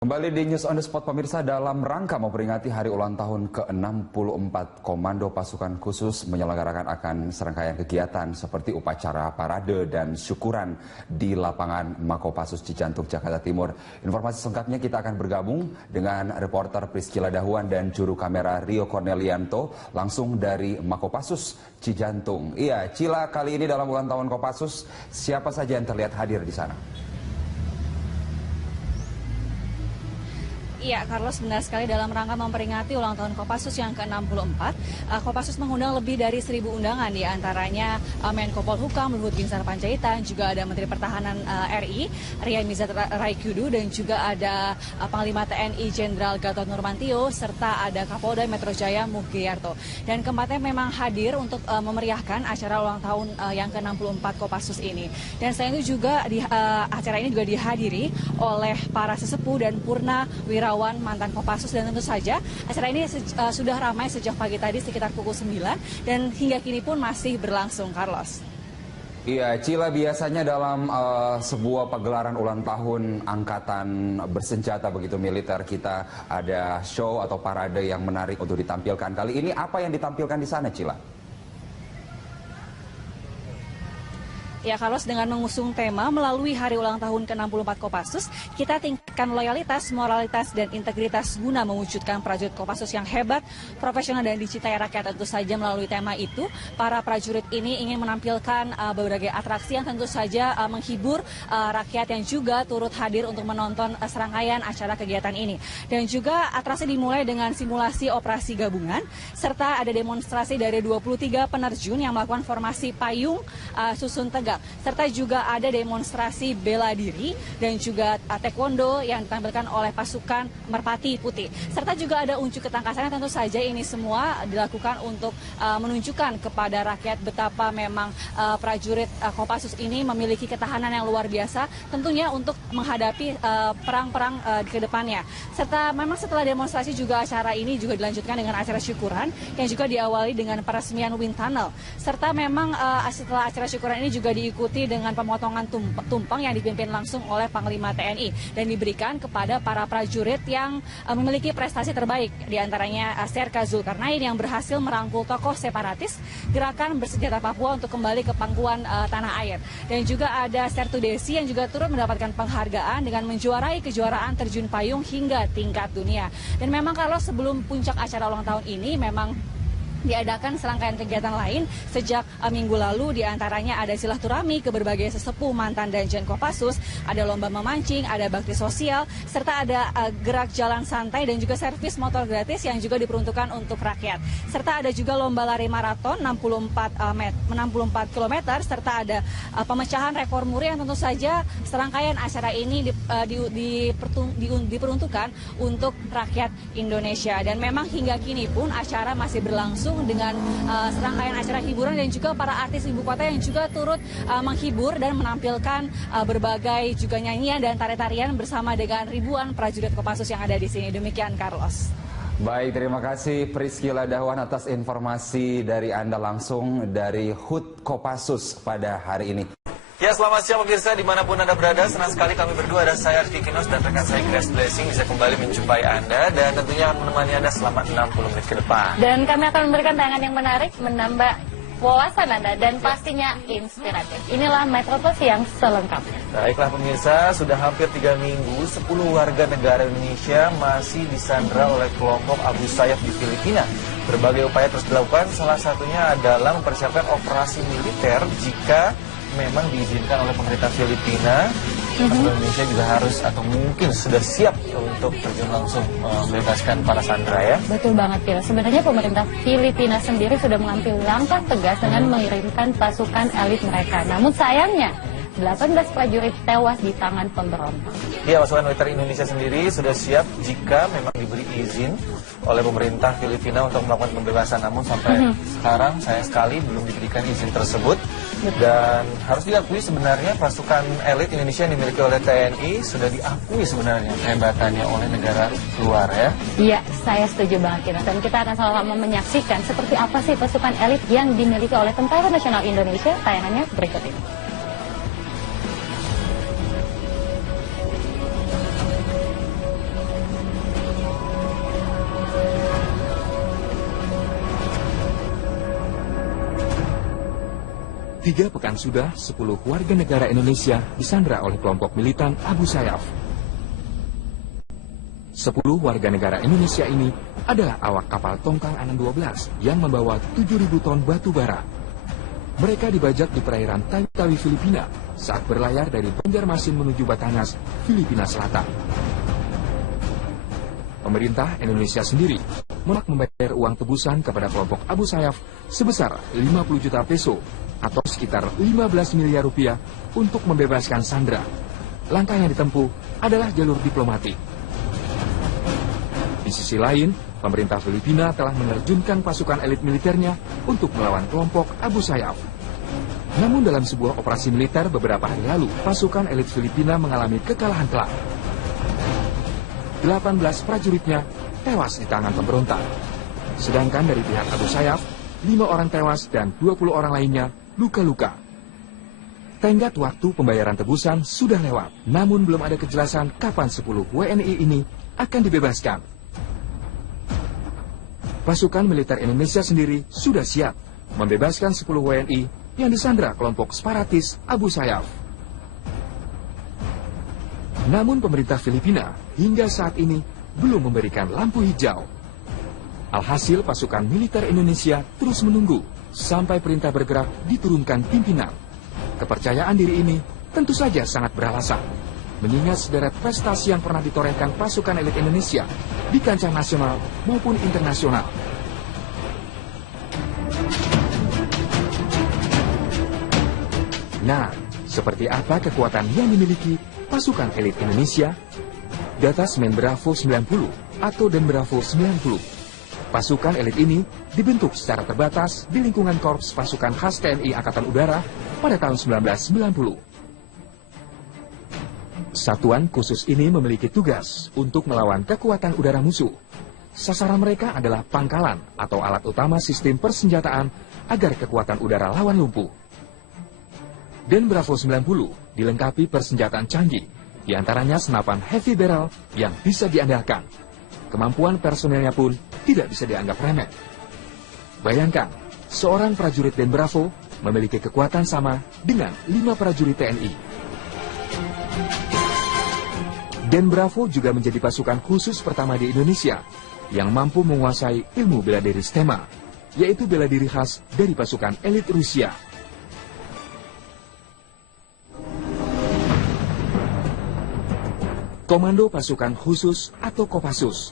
Kembali di News on the Spot pemirsa, dalam rangka memperingati hari ulang tahun ke-64 Komando Pasukan Khusus menyelenggarakan akan serangkaian kegiatan seperti upacara parade dan syukuran di lapangan Makopassus Cijantung, Jakarta Timur. Informasi selengkapnya kita akan bergabung dengan reporter Priscila Dahuan dan juru kamera Rio Cornelianto langsung dari Makopassus Cijantung. Iya, Cila, kali ini dalam ulang tahun Kopassus, siapa saja yang terlihat hadir di sana? Iya, Carlos, benar sekali. Dalam rangka memperingati ulang tahun Kopassus yang ke-64, Kopassus mengundang lebih dari 1.000 undangan, di antaranya Menko Polhukam Luhut Binsar Panjaitan, juga ada Menteri Pertahanan RI Ria Mizar Raikudu, dan juga ada Panglima TNI Jenderal Gatot Nurmantio, serta ada Kapolda Metro Jaya Mugyarto. Dan keempatnya memang hadir untuk memeriahkan acara ulang tahun yang ke-64 Kopassus ini. Dan selain itu juga acara ini juga dihadiri oleh para sesepuh dan purna wirawan mantan Kopassus, dan tentu saja acara ini sudah ramai sejak pagi tadi sekitar pukul 9 dan hingga kini pun masih berlangsung, Carlos. Iya, Cila, biasanya dalam sebuah pagelaran ulang tahun angkatan bersenjata begitu militer, kita ada show atau parade yang menarik untuk ditampilkan. Kali ini apa yang ditampilkan di sana, Cila? Ya, Carlos, dengan mengusung tema melalui hari ulang tahun ke-64 Kopassus, kita tingkatkan loyalitas, moralitas, dan integritas guna mewujudkan prajurit Kopassus yang hebat, profesional, dan dicintai rakyat. Tentu saja melalui tema itu, para prajurit ini ingin menampilkan berbagai atraksi yang tentu saja menghibur rakyat yang juga turut hadir untuk menonton serangkaian acara kegiatan ini. Dan juga atraksi dimulai dengan simulasi operasi gabungan, serta ada demonstrasi dari 23 penerjun yang melakukan formasi payung susun tegak. Serta juga ada demonstrasi bela diri dan juga taekwondo yang ditampilkan oleh pasukan Merpati Putih. Serta juga ada unjuk ketangkasan yang tentu saja ini semua dilakukan untuk menunjukkan kepada rakyat betapa memang prajurit Kopassus ini memiliki ketahanan yang luar biasa tentunya untuk menghadapi perang-perang ke depannya. Serta memang setelah demonstrasi juga acara ini juga dilanjutkan dengan acara syukuran yang juga diawali dengan peresmian wind tunnel. Serta memang setelah acara syukuran ini juga diikuti dengan pemotongan tumpeng yang dipimpin langsung oleh Panglima TNI dan diberikan kepada para prajurit yang memiliki prestasi terbaik, diantaranya Serka Zulkarnain yang berhasil merangkul tokoh separatis gerakan bersenjata Papua untuk kembali ke pangkuan tanah air. Dan juga ada Sertu Desi yang juga turut mendapatkan penghargaan dengan menjuarai kejuaraan terjun payung hingga tingkat dunia. Dan memang kalau sebelum puncak acara ulang tahun ini memang diadakan serangkaian kegiatan lain sejak minggu lalu, diantaranya ada silaturahmi ke berbagai sesepuh mantan Danjen Kopassus, ada lomba memancing, ada bakti sosial, serta ada gerak jalan santai dan juga servis motor gratis yang juga diperuntukkan untuk rakyat. Serta ada juga lomba lari maraton 64 km, serta ada pemecahan rekor muri yang tentu saja serangkaian acara ini diperuntukkan untuk rakyat Indonesia. Dan memang hingga kini pun acara masih berlangsung dengan serangkaian acara hiburan dan juga para artis ibu kota yang juga turut menghibur dan menampilkan berbagai juga nyanyian dan tarian-tarian bersama dengan ribuan prajurit Kopassus yang ada di sini. Demikian, Carlos. Baik, terima kasih Priscila Dahuan atas informasi dari Anda langsung dari HUT Kopassus pada hari ini. Ya, selamat siang pemirsa dimanapun Anda berada. Senang sekali kami berdua, ada saya Arti Kinos dan rekan saya Grace Blessing bisa kembali menjumpai Anda dan tentunya akan menemani Anda selama 60 menit ke depan. Dan kami akan memberikan tayangan yang menarik, menambah wawasan Anda dan pastinya inspiratif. Inilah Metro Plus yang selengkapnya. Baiklah pemirsa, sudah hampir 3 minggu 10 warga negara Indonesia masih disandra oleh kelompok Abu Sayyaf di Filipina. Berbagai upaya terus dilakukan, salah satunya adalah mempersiapkan operasi militer jika memang diizinkan oleh pemerintah Filipina. Indonesia juga harus atau mungkin sudah siap untuk terjun langsung membebaskan para sandera, ya. Betul banget, Pil. Sebenarnya pemerintah Filipina sendiri sudah mengambil langkah tegas dengan mengirimkan pasukan elit mereka. Namun sayangnya 18 prajurit tewas di tangan pemberontak. Ya, pasukan militer Indonesia sendiri sudah siap jika memang diberi izin oleh pemerintah Filipina untuk melakukan pembebasan. Namun sampai sekarang sayang sekali belum diberikan izin tersebut. Dan harus diakui sebenarnya pasukan elit Indonesia yang dimiliki oleh TNI sudah diakui sebenarnya kehebatannya oleh negara luar, ya. Iya, saya setuju banget, Kina. Dan kita akan sama-sama menyaksikan seperti apa sih pasukan elit yang dimiliki oleh Tentara Nasional Indonesia. Tayangannya berikut ini. 3 pekan sudah, 10 warga negara Indonesia disandra oleh kelompok militan Abu Sayyaf. 10 warga negara Indonesia ini adalah awak kapal Tongkang Anang 12 yang membawa 7.000 ton batu bara. Mereka dibajak di perairan Tawi-Tawi, Filipina saat berlayar dari Banjarmasin menuju Batangas, Filipina Selatan. Pemerintah Indonesia sendiri menolak membayar uang tebusan kepada kelompok Abu Sayyaf sebesar 50 juta peso atau sekitar 15 miliar rupiah untuk membebaskan sandera. Langkah yang ditempuh adalah jalur diplomatik. Di sisi lain, pemerintah Filipina telah menerjunkan pasukan elit militernya untuk melawan kelompok Abu Sayyaf. Namun dalam sebuah operasi militer beberapa hari lalu, pasukan elit Filipina mengalami kekalahan telak. 18 prajuritnya tewas di tangan pemberontak. Sedangkan dari pihak Abu Sayyaf, 5 orang tewas dan 20 orang lainnya luka-luka. Tenggat waktu pembayaran tebusan sudah lewat, namun belum ada kejelasan kapan 10 WNI ini akan dibebaskan. Pasukan militer Indonesia sendiri sudah siap membebaskan 10 WNI yang disandra kelompok separatis Abu Sayyaf. Namun pemerintah Filipina hingga saat ini belum memberikan lampu hijau. Alhasil pasukan militer Indonesia terus menunggu sampai perintah bergerak diturunkan pimpinan. Kepercayaan diri ini tentu saja sangat beralasan, mengingat sederet prestasi yang pernah ditorehkan pasukan elit Indonesia di kancah nasional maupun internasional. Nah, seperti apa kekuatan yang dimiliki pasukan elit Indonesia? Data Semen Bravo 90 atau Den Bravo 90. Pasukan elit ini dibentuk secara terbatas di lingkungan Korps Pasukan Khas TNI Angkatan Udara pada tahun 1990. Satuan khusus ini memiliki tugas untuk melawan kekuatan udara musuh. Sasaran mereka adalah pangkalan atau alat utama sistem persenjataan agar kekuatan udara lawan lumpuh. Den Bravo 90 dilengkapi persenjataan canggih, diantaranya senapan heavy barrel yang bisa diandalkan. Kemampuan personelnya pun tidak bisa dianggap remeh. Bayangkan, seorang prajurit Den Bravo memiliki kekuatan sama dengan 5 prajurit TNI. Den Bravo juga menjadi pasukan khusus pertama di Indonesia yang mampu menguasai ilmu bela diri STEMA, yaitu bela diri khas dari pasukan elit Rusia. Komando Pasukan Khusus atau Kopassus,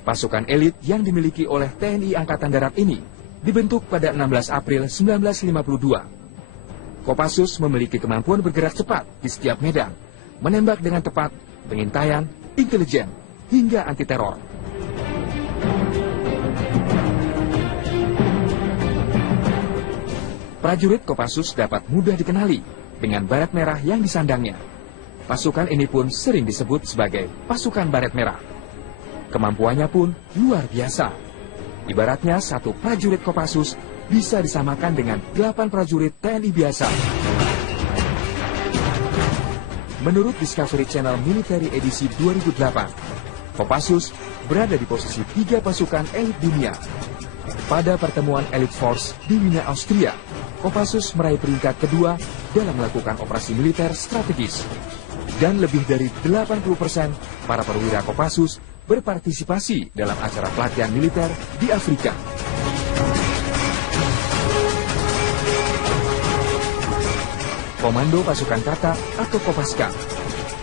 pasukan elit yang dimiliki oleh TNI Angkatan Darat ini dibentuk pada 16 April 1952. Kopassus memiliki kemampuan bergerak cepat di setiap medan, menembak dengan tepat, pengintaian, intelijen, hingga anti-teror. Prajurit Kopassus dapat mudah dikenali dengan baret merah yang disandangnya. Pasukan ini pun sering disebut sebagai pasukan baret merah. Kemampuannya pun luar biasa. Ibaratnya satu prajurit Kopassus bisa disamakan dengan 8 prajurit TNI biasa. Menurut Discovery Channel Military edisi 2008, Kopassus berada di posisi 3 pasukan elit dunia. Pada pertemuan Elite Force di Wiener, Austria, Kopassus meraih peringkat kedua dalam melakukan operasi militer strategis. Dan lebih dari 80% para perwira Kopassus berpartisipasi dalam acara pelatihan militer di Afrika. Komando Pasukan Kata atau Kopaska,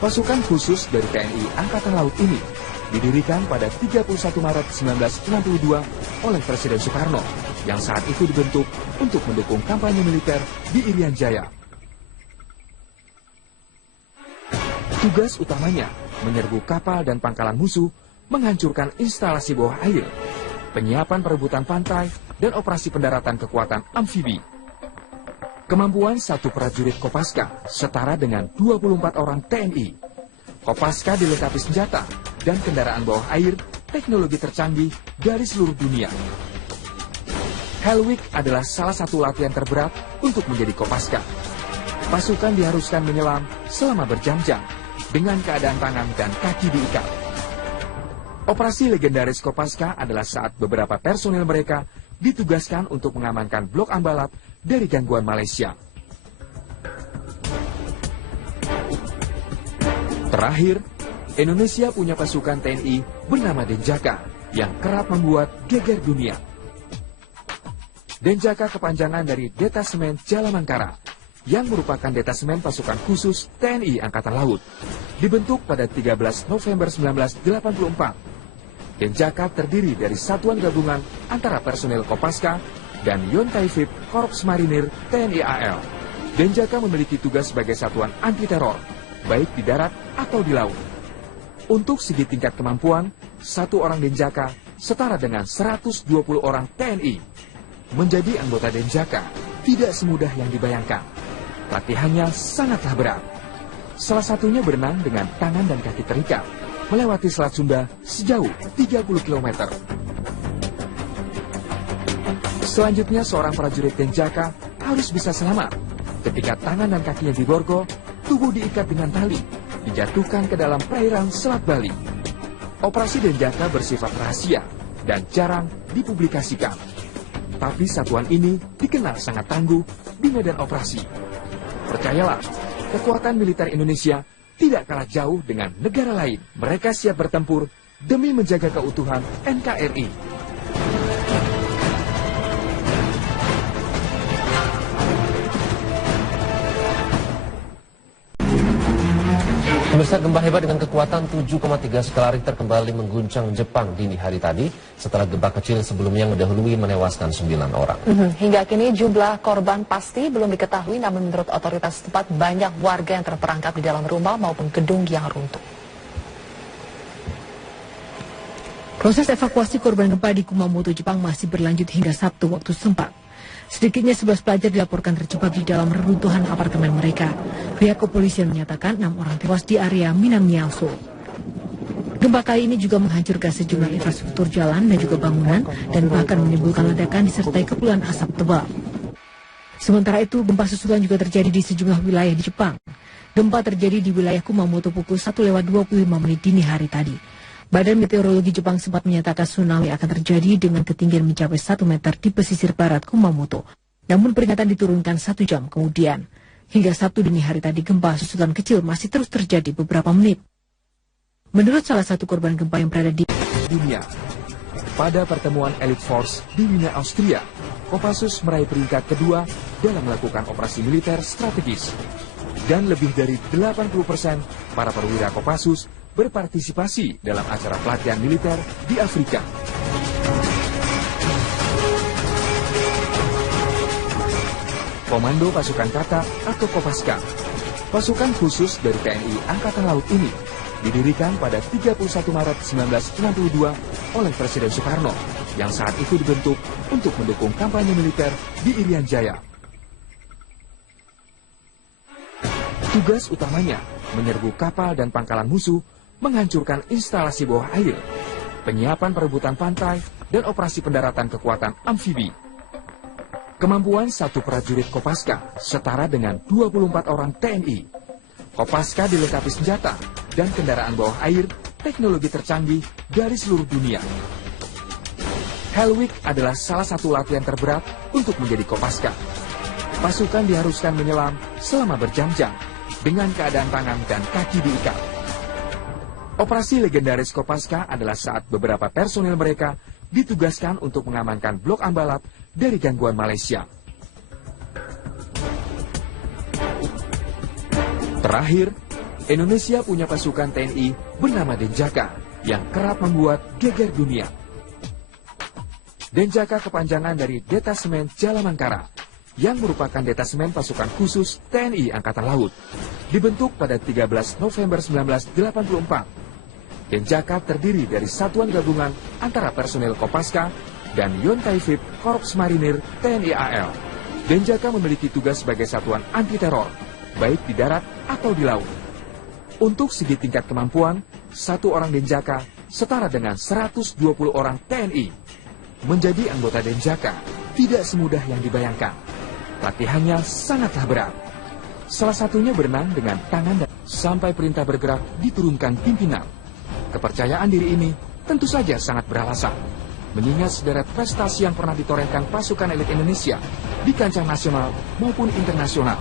pasukan khusus dari TNI Angkatan Laut ini didirikan pada 31 Maret 1962 oleh Presiden Soekarno yang saat itu dibentuk untuk mendukung kampanye militer di Irian Jaya. Tugas utamanya menyerbu kapal dan pangkalan musuh, menghancurkan instalasi bawah air, penyiapan perebutan pantai, dan operasi pendaratan kekuatan amfibi. Kemampuan satu prajurit Kopaska setara dengan 24 orang TNI. Kopaska dilengkapi senjata dan kendaraan bawah air teknologi tercanggih dari seluruh dunia. Hell Week adalah salah satu latihan terberat untuk menjadi Kopaska. Pasukan diharuskan menyelam selama berjam-jam dengan keadaan tangan dan kaki diikat. Operasi legendaris Kopaska adalah saat beberapa personil mereka ditugaskan untuk mengamankan blok Ambalat dari gangguan Malaysia. Terakhir, Indonesia punya pasukan TNI bernama Denjaka yang kerap membuat geger dunia. Denjaka kepanjangan dari Detasemen Jalamangkara yang merupakan detasemen pasukan khusus TNI Angkatan Laut. Dibentuk pada 13 November 1984. Denjaka terdiri dari satuan gabungan antara personel Kopaska dan Yontai VIP Korps Marinir TNI AL. Denjaka memiliki tugas sebagai satuan anti-teror, baik di darat atau di laut. Untuk segi tingkat kemampuan, satu orang Denjaka setara dengan 120 orang TNI. Menjadi anggota Denjaka tidak semudah yang dibayangkan. Latihannya sangatlah berat. Salah satunya berenang dengan tangan dan kaki terikat, melewati Selat Sunda sejauh 30 km. Selanjutnya seorang prajurit Denjaka harus bisa selamat. Ketika tangan dan kakinya diborgol, tubuh diikat dengan tali, dijatuhkan ke dalam perairan Selat Bali. Operasi Denjaka bersifat rahasia dan jarang dipublikasikan. Tapi satuan ini dikenal sangat tangguh di medan operasi. Percayalah, kekuatan militer Indonesia tidak kalah jauh dengan negara lain. Mereka siap bertempur demi menjaga keutuhan NKRI. Pemirsa, gempa hebat dengan kekuatan 7,3 skala Richter kembali mengguncang Jepang dini hari tadi setelah gempa kecil sebelumnya mendahului menewaskan 9 orang. Hingga kini jumlah korban pasti belum diketahui, namun menurut otoritas setempat banyak warga yang terperangkap di dalam rumah maupun gedung yang runtuh. Proses evakuasi korban gempa di Kumamoto, Jepang masih berlanjut hingga Sabtu waktu setempat. Sedikitnya 11 pelajar dilaporkan terjebak di dalam reruntuhan apartemen mereka. Pihak kepolisian menyatakan 6 orang tewas di area Minamiaso. Gempa kali ini juga menghancurkan sejumlah infrastruktur jalan dan juga bangunan dan bahkan menimbulkan ledakan disertai kepulan asap tebal. Sementara itu, gempa susulan juga terjadi di sejumlah wilayah di Jepang. Gempa terjadi di wilayah Kumamoto pukul 1:25 dini hari tadi. Badan Meteorologi Jepang sempat menyatakan tsunami akan terjadi dengan ketinggian mencapai 1 meter di pesisir barat Kumamoto. Namun peringatan diturunkan 1 jam kemudian. Hingga Sabtu dini hari tadi gempa susulan kecil masih terus terjadi beberapa menit. Menurut salah satu korban gempa yang berada di dunia, pada pertemuan Elite Force di Wiener, Austria, Kopassus meraih peringkat kedua dalam melakukan operasi militer strategis. Dan lebih dari 80% para perwira Kopassus berpartisipasi dalam acara pelatihan militer di Afrika. Komando Pasukan Kata atau Kopaska, pasukan khusus dari TNI Angkatan Laut ini didirikan pada 31 Maret 1962 oleh Presiden Soekarno yang saat itu dibentuk untuk mendukung kampanye militer di Irian Jaya. Tugas utamanya menyerbu kapal dan pangkalan musuh, menghancurkan instalasi bawah air, penyiapan perebutan pantai, dan operasi pendaratan kekuatan amfibi. Kemampuan satu prajurit Kopaska setara dengan 24 orang TNI. Kopaska dilengkapi senjata dan kendaraan bawah air teknologi tercanggih dari seluruh dunia. Hell Week adalah salah satu latihan terberat untuk menjadi Kopaska. Pasukan diharuskan menyelam selama berjam-jam dengan keadaan tangan dan kaki diikat. Operasi legendaris Kopaska adalah saat beberapa personel mereka ditugaskan untuk mengamankan blok Ambalat dari gangguan Malaysia. Terakhir, Indonesia punya pasukan TNI bernama Denjaka yang kerap membuat geger dunia. Denjaka kepanjangan dari Detasemen Jalamangkara yang merupakan detasemen pasukan khusus TNI Angkatan Laut. Dibentuk pada 13 November 1984. Denjaka terdiri dari satuan gabungan antara personel Kopaska dan Yontai VIP Korps Marinir TNI AL. Denjaka memiliki tugas sebagai satuan anti-teror, baik di darat atau di laut. Untuk segi tingkat kemampuan, satu orang Denjaka setara dengan 120 orang TNI. Menjadi anggota Denjaka tidak semudah yang dibayangkan. Latihannya sangatlah berat. Salah satunya berenang dengan tangan dan sampai perintah bergerak diturunkan pimpinan. Kepercayaan diri ini tentu saja sangat beralasan, mengingat sederet prestasi yang pernah ditorehkan pasukan elit Indonesia di kancah nasional maupun internasional.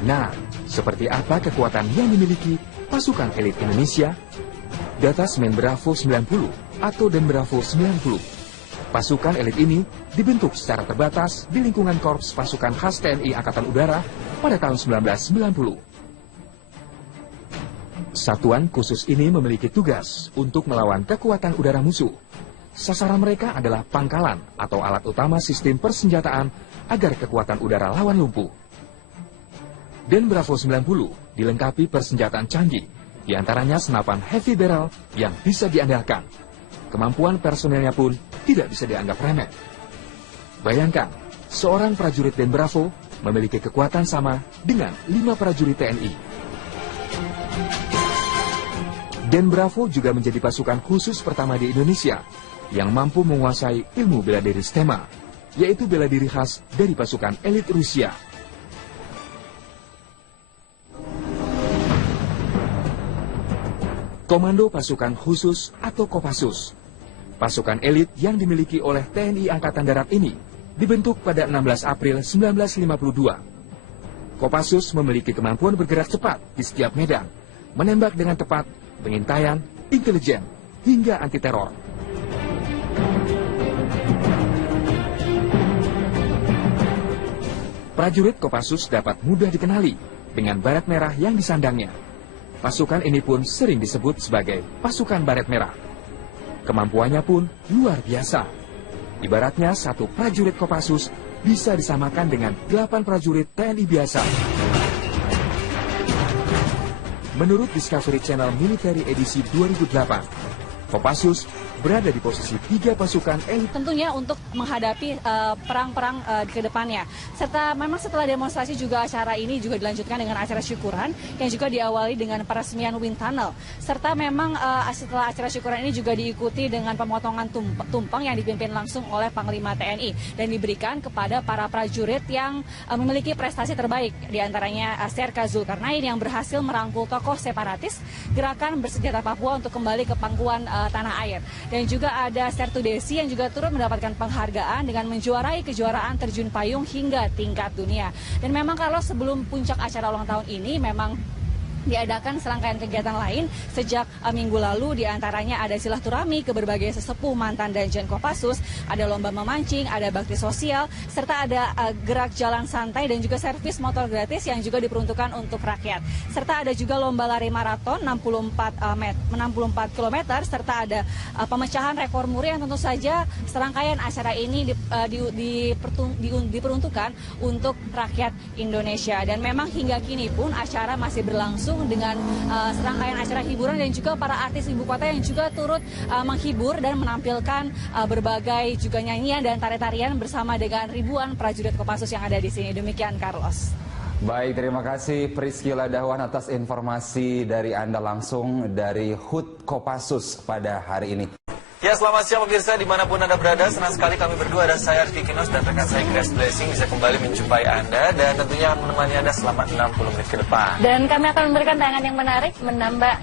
Nah, seperti apa kekuatan yang dimiliki pasukan elit Indonesia? Data Semen Bravo 90 atau Den Bravo 90. Pasukan elit ini dibentuk secara terbatas di lingkungan Korps Pasukan Khas TNI Angkatan Udara pada tahun 1990. Satuan khusus ini memiliki tugas untuk melawan kekuatan udara musuh. Sasaran mereka adalah pangkalan atau alat utama sistem persenjataan agar kekuatan udara lawan lumpuh. Den Bravo 90 dilengkapi persenjataan canggih, diantaranya senapan heavy barrel yang bisa diandalkan. Kemampuan personelnya pun tidak bisa dianggap remeh. Bayangkan, seorang prajurit Den Bravo memiliki kekuatan sama dengan 5 prajurit TNI. Den Bravo juga menjadi pasukan khusus pertama di Indonesia yang mampu menguasai ilmu bela diri STEMA, yaitu bela diri khas dari pasukan elit Rusia. Komando Pasukan Khusus atau Kopassus, pasukan elit yang dimiliki oleh TNI Angkatan Darat ini dibentuk pada 16 April 1952. Kopassus memiliki kemampuan bergerak cepat di setiap medan, menembak dengan tepat, pengintaian, intelijen, hingga anti-teror. Prajurit Kopassus dapat mudah dikenali dengan baret merah yang disandangnya. Pasukan ini pun sering disebut sebagai pasukan baret merah. Kemampuannya pun luar biasa. Ibaratnya satu prajurit Kopassus bisa disamakan dengan 8 prajurit TNI biasa. Menurut Discovery Channel Military edisi 2008, Kopassus berada di posisi 3 pasukan elit. Tentunya untuk menghadapi perang-perang ke depannya. Serta memang setelah demonstrasi juga acara ini juga dilanjutkan dengan acara syukuran yang juga diawali dengan peresmian wind tunnel. Serta memang setelah acara syukuran ini juga diikuti dengan pemotongan tumpeng yang dipimpin langsung oleh Panglima TNI dan diberikan kepada para prajurit yang memiliki prestasi terbaik. Di antaranya Serka Zulkarnain yang berhasil merangkul tokoh separatis gerakan bersenjata Papua untuk kembali ke pangkuan tanah air. Dan juga ada Sertu Desi yang juga turut mendapatkan penghargaan dengan menjuarai kejuaraan terjun payung hingga tingkat dunia. Dan memang kalau sebelum puncak acara ulang tahun ini memang diadakan serangkaian kegiatan lain sejak minggu lalu, diantaranya ada silaturahmi ke berbagai sesepuh mantan Danjen Kopassus, ada lomba memancing, ada bakti sosial, serta ada gerak jalan santai dan juga servis motor gratis yang juga diperuntukkan untuk rakyat. Serta ada juga lomba lari maraton 64 km, serta ada pemecahan rekor muri yang tentu saja serangkaian acara ini diperuntukkan untuk rakyat Indonesia. Dan memang hingga kini pun acara masih berlangsung dengan serangkaian acara hiburan dan juga para artis ibu kota yang juga turut menghibur dan menampilkan berbagai juga nyanyian dan tarian-tarian bersama dengan ribuan prajurit Kopassus yang ada di sini. Demikian, Carlos. Baik, terima kasih Priscila Dahwan atas informasi dari Anda langsung dari HUT Kopassus pada hari ini. Ya, selamat siang pemirsa dimanapun Anda berada. Senang sekali kami berdua, ada saya Arti Kinos dan rekan saya Grace Blessing bisa kembali menjumpai Anda dan tentunya akan menemani Anda selama 60 menit ke depan. Dan kami akan memberikan tayangan yang menarik, menambah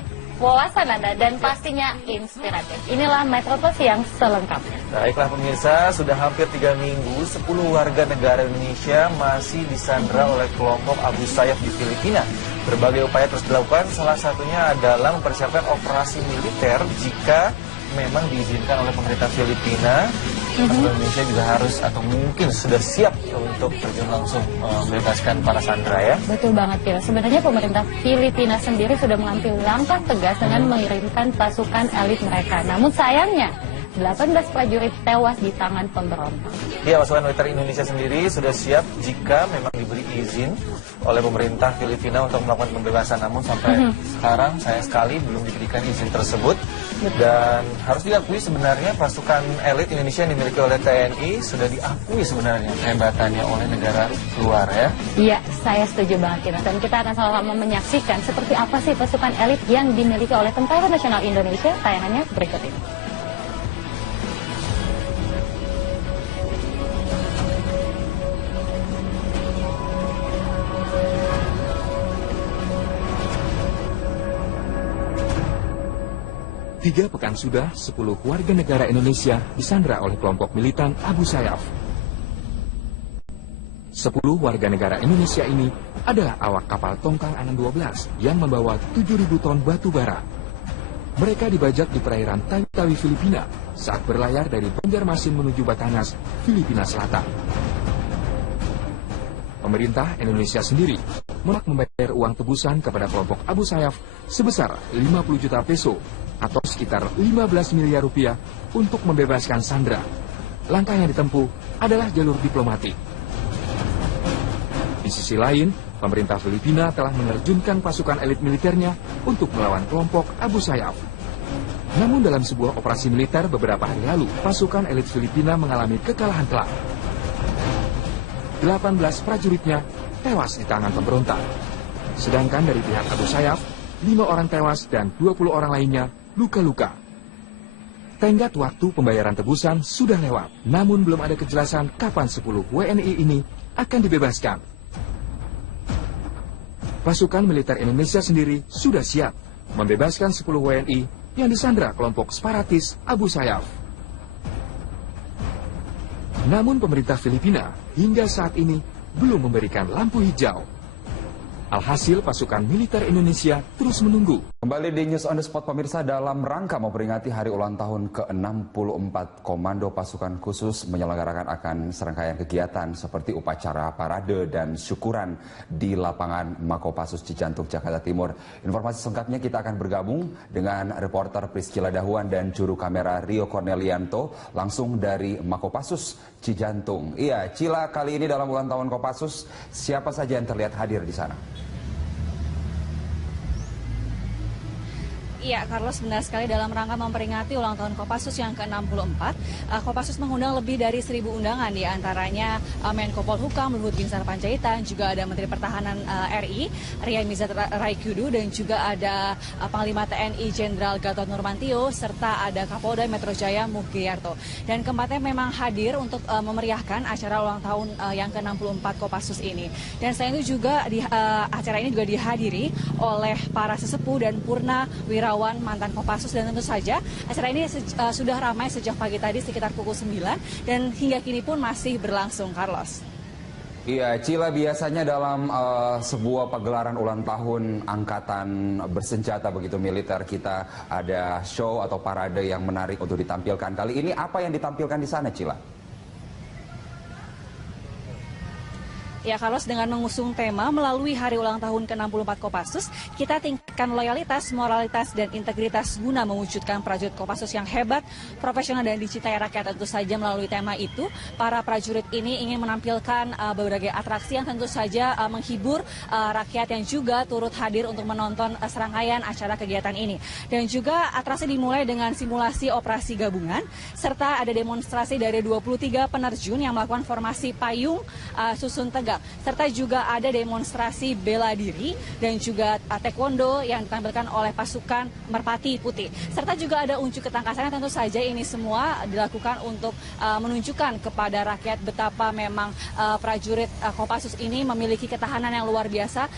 wawasan Anda dan pastinya inspiratif. Inilah Metropos yang selengkapnya. Baiklah pemirsa, sudah hampir 3 minggu 10 warga negara Indonesia masih disandra oleh kelompok Abu Sayyaf di Filipina. Berbagai upaya terus dilakukan, salah satunya adalah mempersiapkan operasi militer jika memang diizinkan oleh pemerintah Filipina. Indonesia juga harus atau mungkin sudah siap untuk terjun langsung membebaskan para sandera ya. Betul banget, Pil. Sebenarnya pemerintah Filipina sendiri sudah mengambil langkah tegas dengan mengirimkan pasukan elit mereka. Namun sayangnya 18 prajurit tewas di tangan pemberontak. Ya, pasukan militer Indonesia sendiri sudah siap jika memang diberi izin oleh pemerintah Filipina untuk melakukan pembebasan. Namun sampai sekarang sayang sekali belum diberikan izin tersebut. Dan harus diakui sebenarnya pasukan elit Indonesia yang dimiliki oleh TNI sudah diakui sebenarnya kehebatannya oleh negara luar ya. Iya, saya setuju banget Kina. Dan kita akan sama-sama menyaksikan seperti apa sih pasukan elit yang dimiliki oleh Tentara Nasional Indonesia. Tayangannya berikut ini. Tiga pekan sudah, 10 warga negara Indonesia disandra oleh kelompok militan Abu Sayyaf. 10 warga negara Indonesia ini adalah awak kapal Tongkang Anang 12 yang membawa 7.000 ton batu bara. Mereka dibajak di perairan Tawi-Tawi, Filipina saat berlayar dari Banjarmasin menuju Batanas, Filipina Selatan. Pemerintah Indonesia sendiri menolak membayar uang tebusan kepada kelompok Abu Sayyaf sebesar 50 juta peso atau sekitar 15 miliar rupiah untuk membebaskan sandera. Langkah yang ditempuh adalah jalur diplomatik. Di sisi lain, pemerintah Filipina telah menerjunkan pasukan elit militernya untuk melawan kelompok Abu Sayyaf. Namun dalam sebuah operasi militer beberapa hari lalu, pasukan elit Filipina mengalami kekalahan telak. 18 prajuritnya tewas di tangan pemberontak. Sedangkan dari pihak Abu Sayyaf, 5 orang tewas dan 20 orang lainnya luka-luka. Tenggat waktu pembayaran tebusan sudah lewat, namun belum ada kejelasan kapan 10 WNI ini akan dibebaskan. Pasukan militer Indonesia sendiri sudah siap membebaskan 10 WNI yang disandra kelompok separatis Abu Sayyaf. Namun pemerintah Filipina hingga saat ini belum memberikan lampu hijau. Alhasil pasukan militer Indonesia terus menunggu. Kembali di News on the Spot pemirsa, dalam rangka memperingati hari ulang tahun ke-64 Komando Pasukan Khusus menyelenggarakan akan serangkaian kegiatan seperti upacara parade dan syukuran di lapangan Makopassus Cijantung, Jakarta Timur. Informasi selengkapnya kita akan bergabung dengan reporter Priscilla Dahuan dan juru kamera Rio Cornelianto langsung dari Makopassus Cijantung. Iya, Cila, kali ini dalam ulang tahun Kopassus, siapa saja yang terlihat hadir di sana? Iya, Carlos, benar sekali dalam rangka memperingati ulang tahun Kopassus yang ke-64. Kopassus mengundang lebih dari 1.000 undangan, di antaranya Menko Polhukam Luhut Binsar Panjaitan, juga ada Menteri Pertahanan RI, Ria Mizar Raikudu, dan juga ada Panglima TNI Jenderal Gatot Nurmantio, serta ada Kapolda Metro Jaya Mugyarto. Dan keempatnya memang hadir untuk memeriahkan acara ulang tahun yang ke-64 Kopassus ini. Dan selain itu juga acara ini juga dihadiri oleh para sesepuh dan purna wirawan mantan Kopassus, dan tentu saja acara ini sudah ramai sejak pagi tadi sekitar pukul 9 dan hingga kini pun masih berlangsung, Carlos. Iya, Cila, biasanya dalam sebuah pagelaran ulang tahun angkatan bersenjata begitu militer, kita ada show atau parade yang menarik untuk ditampilkan. Kali ini apa yang ditampilkan di sana, Cila? Ya, Carlos, dengan mengusung tema melalui hari ulang tahun ke-64 Kopassus, kita tingkatkan loyalitas, moralitas, dan integritas guna mewujudkan prajurit Kopassus yang hebat, profesional, dan dicintai rakyat. Tentu saja melalui tema itu, para prajurit ini ingin menampilkan berbagai atraksi yang tentu saja menghibur rakyat yang juga turut hadir untuk menonton serangkaian acara kegiatan ini. Dan juga atraksi dimulai dengan simulasi operasi gabungan, serta ada demonstrasi dari 23 penerjun yang melakukan formasi payung susun tegak. Serta juga ada demonstrasi bela diri dan juga taekwondo yang ditampilkan oleh pasukan Merpati Putih. Serta juga ada unjuk ketangkasan, tentu saja ini semua dilakukan untuk menunjukkan kepada rakyat betapa memang prajurit Kopassus ini memiliki ketahanan yang luar biasa.